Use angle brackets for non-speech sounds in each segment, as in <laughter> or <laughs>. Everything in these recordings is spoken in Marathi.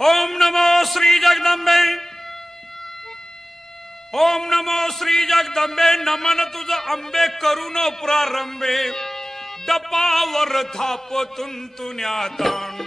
ओम नमो श्री जगदंबे. ओम नमो श्री जगदंबे. नमन तुझ अंबे करून प्रारंभे. डपावर थाप तुंतुन्या दाण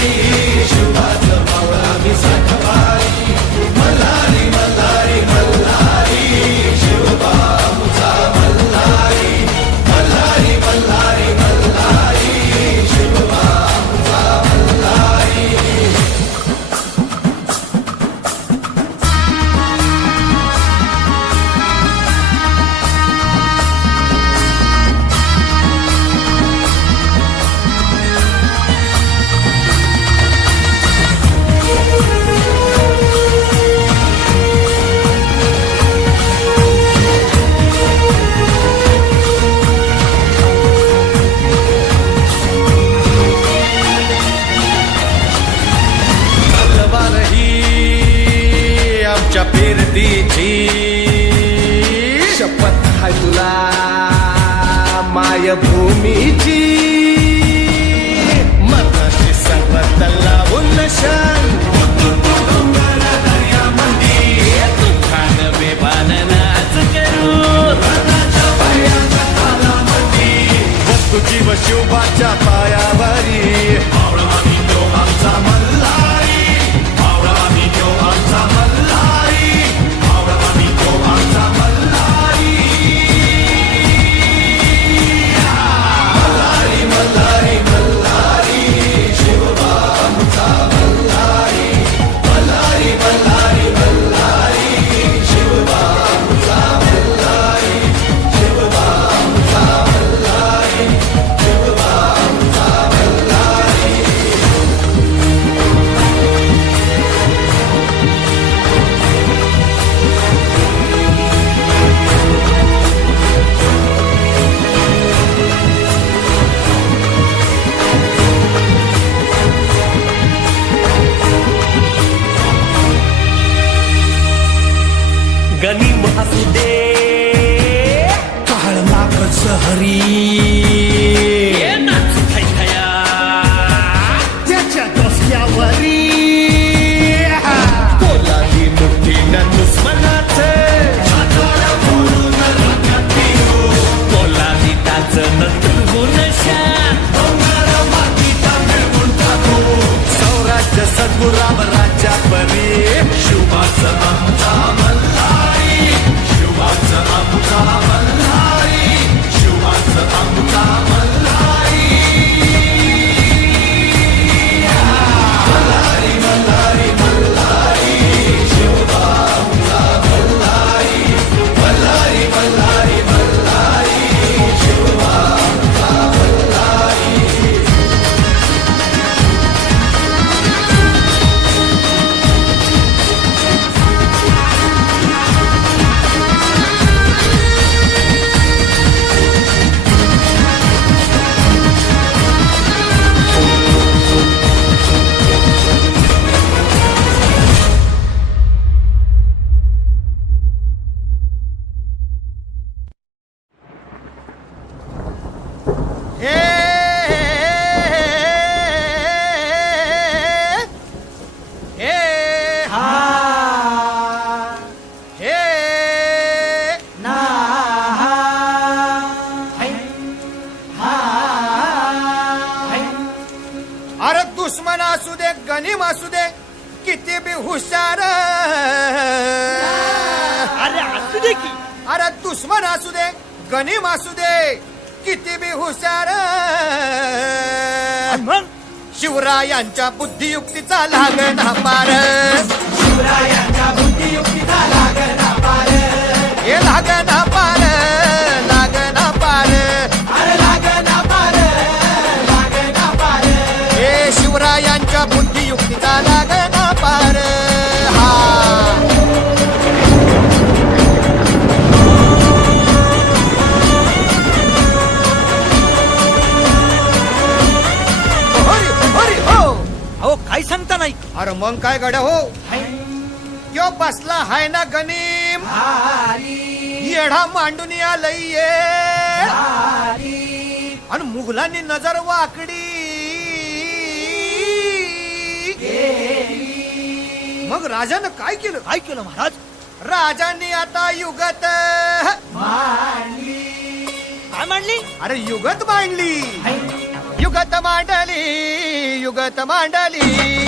you. रोजच्या फिरतीची. शपथ हाय तुला मायभूमीची. मनाची संगत लावून शान तुझी व शिवबाच्या पायावरी. आणि मग शिवरायांच्या बुद्धियुक्तीचा लागणा पार शिवरायांच्या बुद्धियुक्तीचा लागना पार हे लागणा अरे मग काय गड्या हो? त्यो बसला हाय ना गनीम. येढा मांडून ये. आणि मुघलांनी नजर वाकडी. मग राजानं काय केलं? काय केलं महाराज? राजांनी आता युगत काय मांडली? अरे युगत मांडली. युगत मांडली युगत मांडली.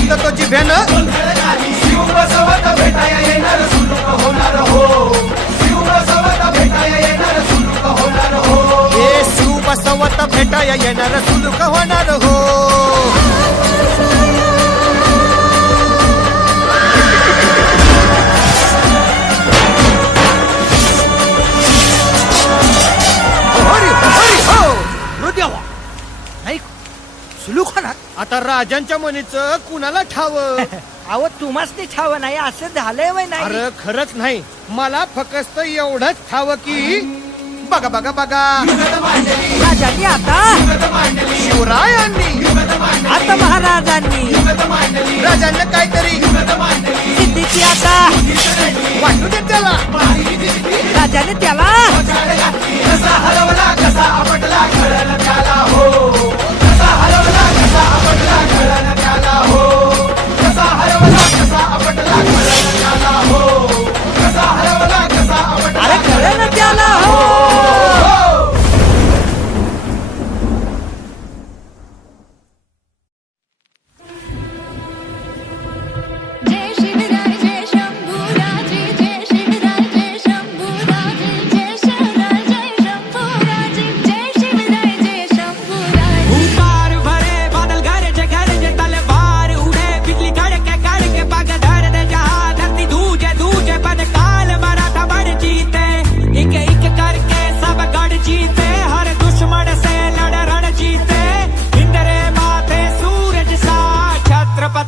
पंत तो जिभ्यानं शिव बसवत भेटाया येणार सुलूक होणार हो शिव बसवत भेटाया येणार सुलूक होणार हो हे शिव बसवत भेटाया येणार सुलूक होणार हो. राजांच्या मनीचं कुणाला ठाव? <laughs> अहो तुम्हाच ते ठाव नाही असं झालंय वय नाही. अरे खरंच नाही. मला फक्त एवढंच ठाव की बघा बघा बघा. राजांनी आता? शिवरायांनी. आता महाराजांनी. राजांना काहीतरी सिद्धीची आता. वाटू दे त्याला. राजाने त्याला. कसा हरवला कसा आपटला कळलं त्याला.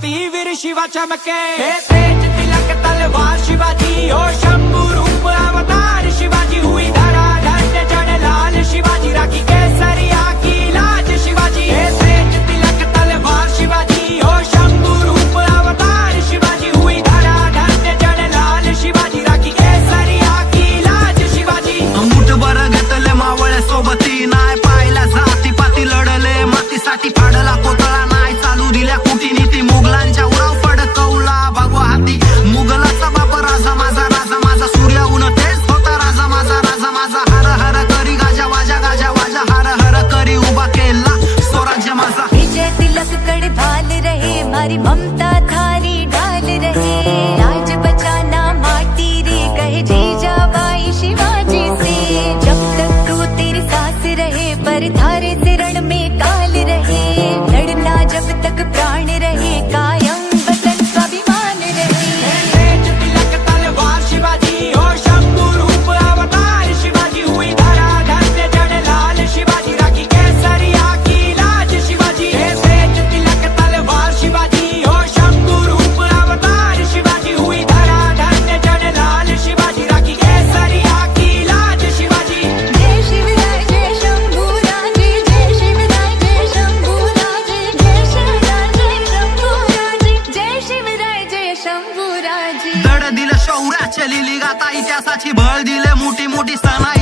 छत्रपति वीर शिवा चमके हे तेज तिलक तलवार शिवाजी हो ओ शम आता इतिहासाची बळ दिले मोठी मोठी सणाई.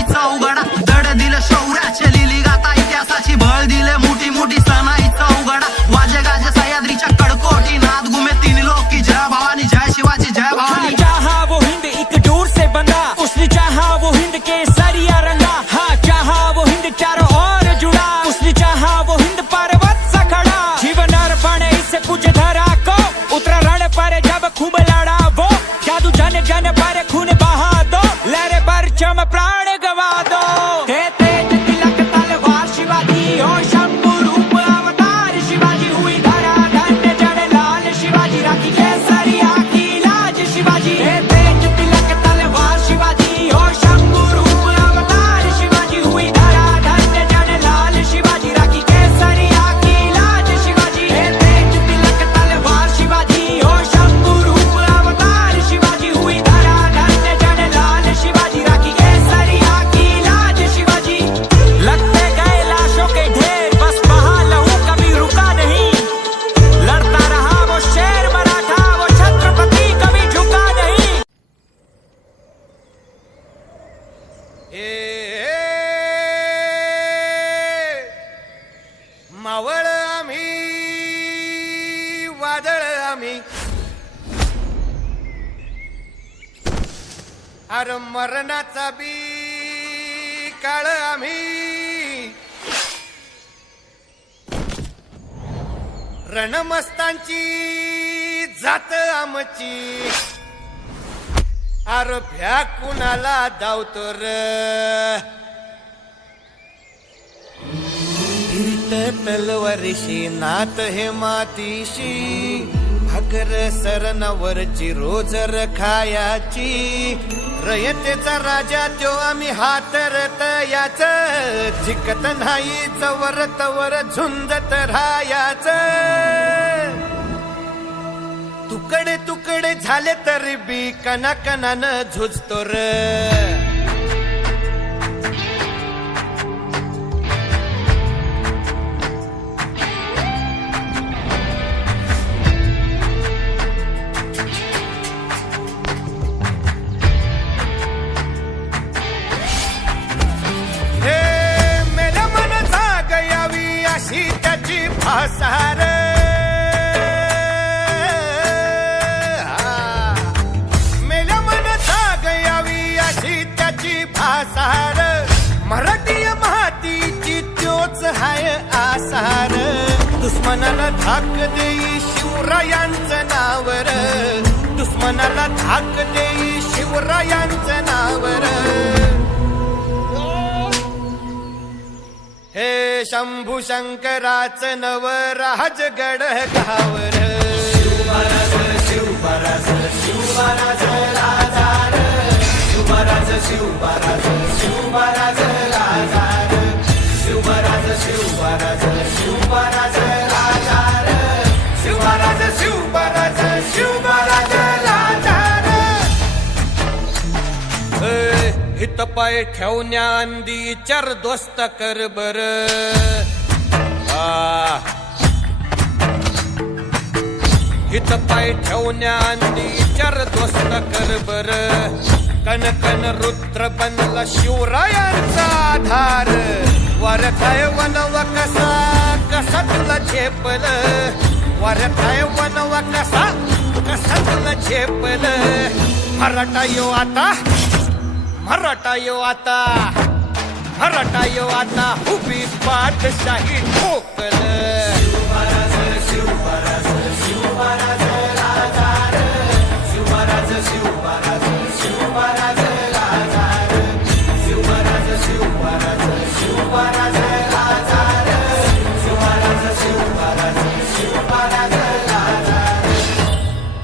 रणमस्तांची जात आमची. आरभ्या कुणाला धावतो तलवारीशी नात हे मातीशी. भाकर सरनावरची रोज खायाची रयतेचा राजा त्यो आम्ही हातरत याच. झिकत नाही चवर तवर झुंजत राहायाच. तुकडे तुकडे झाले तरी बी कना कनान झुजतो र. शिवाच नव राजगड घावर शिवराज शिवराज शिवराज राजार शिवराज शिवराज शिवराज राजार शिवराज शिवराज शिवराज राजार शिवराज शिवराज शिवराज राजार हित पाय ठेवण्या अंदी चार दोस्त कर बरं. हित पाय ठेवण्या अंदी चर दोस्त कर बर. कन कन रुद्र बनला शिवरायांचा आधार. वर काय वनव कसा कसा तुला झेपल? वर काय वनव कसा कसा तुला झेपल? मराठा यो आता मराठा यो आता. मराठा यो आता उभी पाठशाही ठोकल.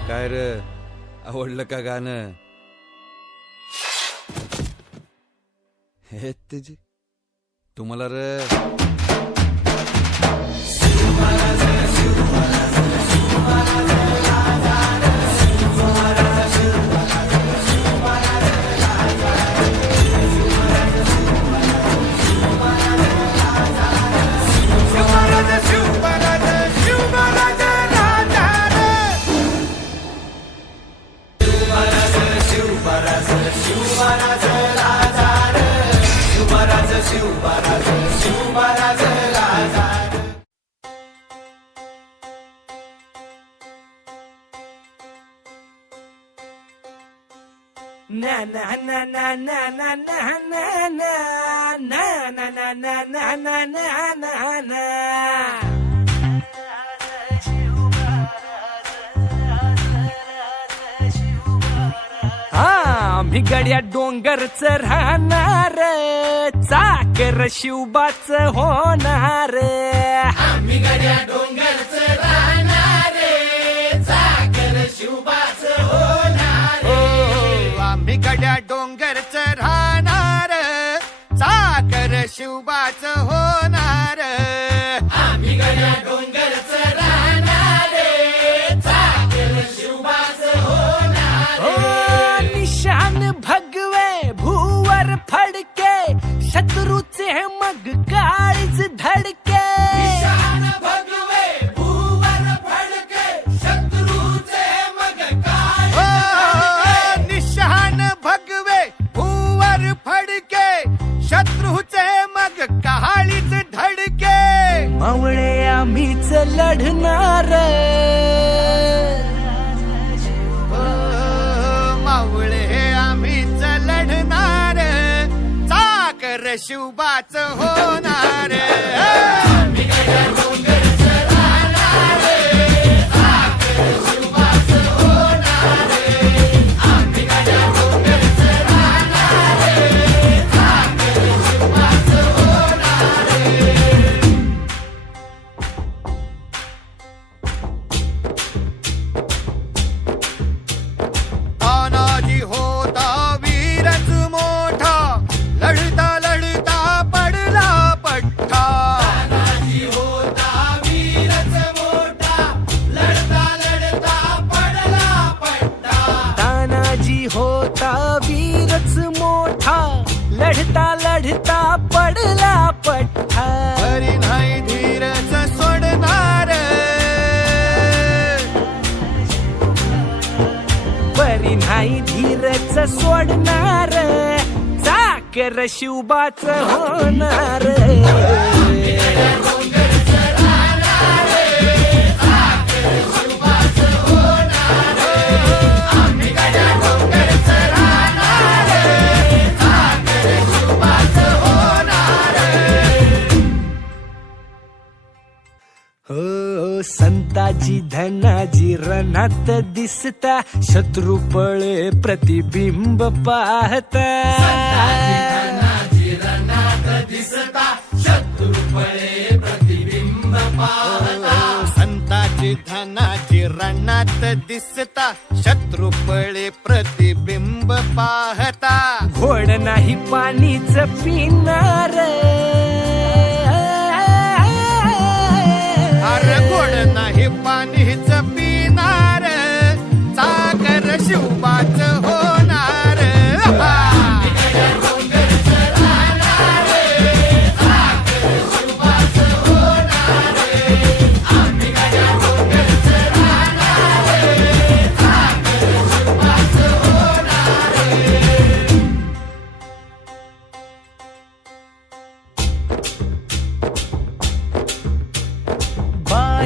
काय र? आवडलं का गाणं? हे तुझे तुम्हाला र डोंगरच राहणार चाकर शिवबाच होणार हो, आम्ही गड्या डोंगरच राहणार साखर शिवबाच होणार फडके शत्रूचे मग काळीच धडके. हो, निशान भगवे भूवर फडके शत्रूचे मग कहाळीच धडके. मावळे आम्हीच लढणार शिवबाच होणार लढता पडला पठ्ठा हरी नाही धीरच सोडणार. परी नाही धीरच सोडणार. चाकर शिवबाच होणार. संताजी धनाजी रणात दिसता शत्रू पळे प्रतिबिंब पाहता. संताची धनाची रणात दिसता शत्रू पळे प्रतिबिंब पाहता. घोड नाही पाणीच पिणार.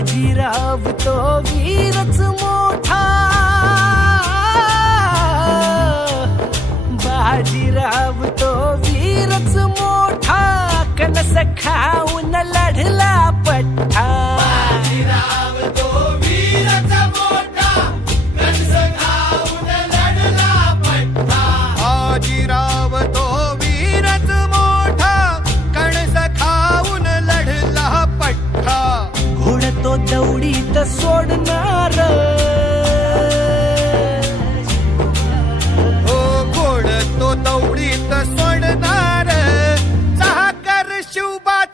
बाजीराव तो वीरच मोठा. बाजीराव तो वीरच मोठा. कनस खाऊन लढला पठ्ठा.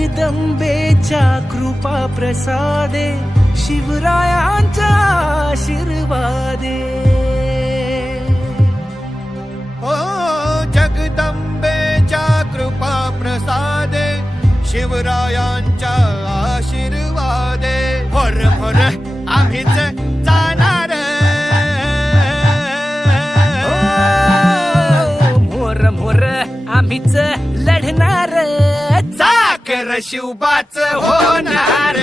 जगदंबेच्या कृपा प्रसादे शिवरायांच्या आशीर्वादे. ओ जगदंबेच्या कृपा प्रसादे शिवरायांच्या आशीर्वादे. भर भर आम्हीच जाणार मोर मोर आम्हीच शिवबाच होणार.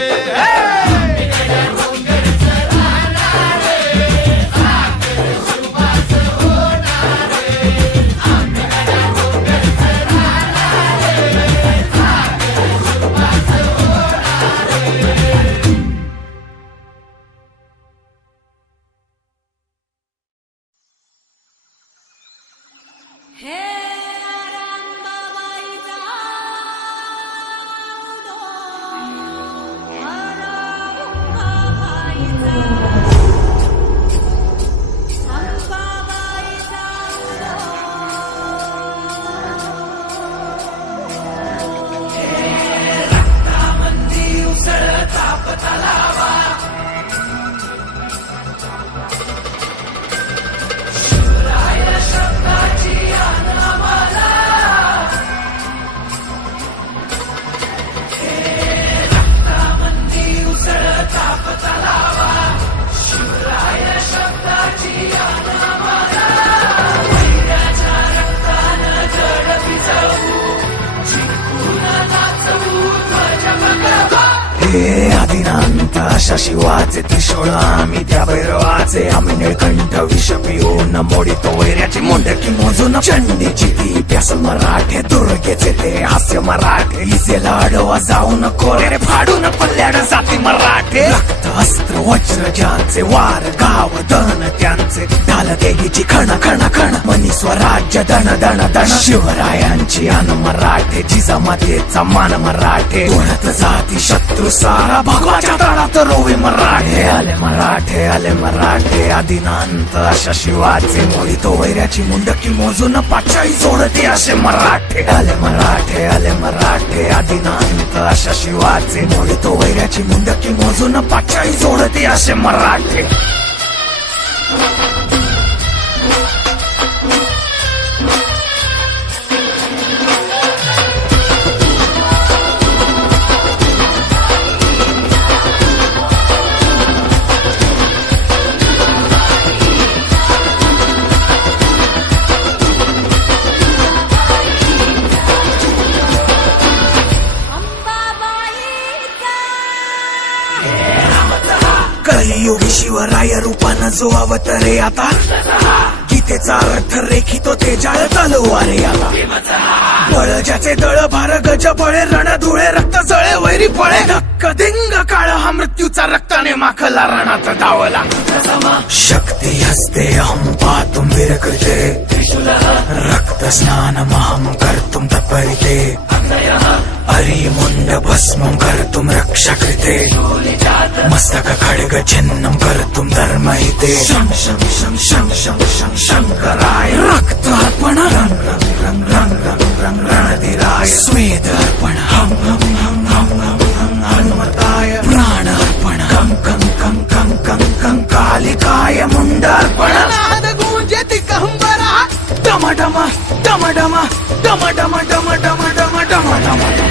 写真は絶 त्रिशूळ आम्ही त्या भैरवाचे आम्ही निळकंठ विष पिऊन मोडितो वैऱ्याची मुंडकी मोजून चंडीची ती प्यास मराठे दुर्गेचे ते हास्य मराठे. इजेला अडवा जाऊन कोरे फाडून पल्ल्याड जाती मराठे. रक्त अस्त्र वज्र ज्यांचे वार गाव दन त्यांचे. ढाल देगीची खण खण खण मनी स्वराज्य दण दण दण शिवरायांची अन मराठे जिजामातेचा मान मराठे. तोडत जाती शत्रू सारा भगवाच्या तळात रोवे मराठे. आले मराठे आले मराठे आदिनांत अशा शिवाचे मोहितो वैऱ्याची मुंडकी मोजून पाचाई जोडते असे मराठे. आले मराठे आले मराठे आदिनांत अशा शिवाचे मोहितो वैऱ्याची मुंडकी मोजून पाचाई जोडते असे मराठे. जो अवतरे आता. गीतेचा अर्थ रेखितो ते जाळ तलवारे आता. बळ ज्याचे दळ भार गज पळे रण धुळे रक्त जळे वैरी पळे धक्क दिंग काळ हा मृत्यूचा रक्ताने माखला रणात धावला शक्ती हस्ते अहम पातुम विरकृते रक्त स्नान महम कर्तुम तपरिते अरि मुंड भस्मं कर्तुं रक्षकृते मस्तक खड्ग छिन्नं कर्तुं धर्महिते शं शं शं शं शं शं शङ्कराय रक्तार्पण रं रं रं रं रणधिराय स्वेदार्पण हं हं हं हं हं हं हनुमताय प्राणार्पण कं कं कं कं कं कं कालिकाय मुण्डार्पण गूंजति कहम्बरा डम डम डम डम डम डम डम डम डम डम डम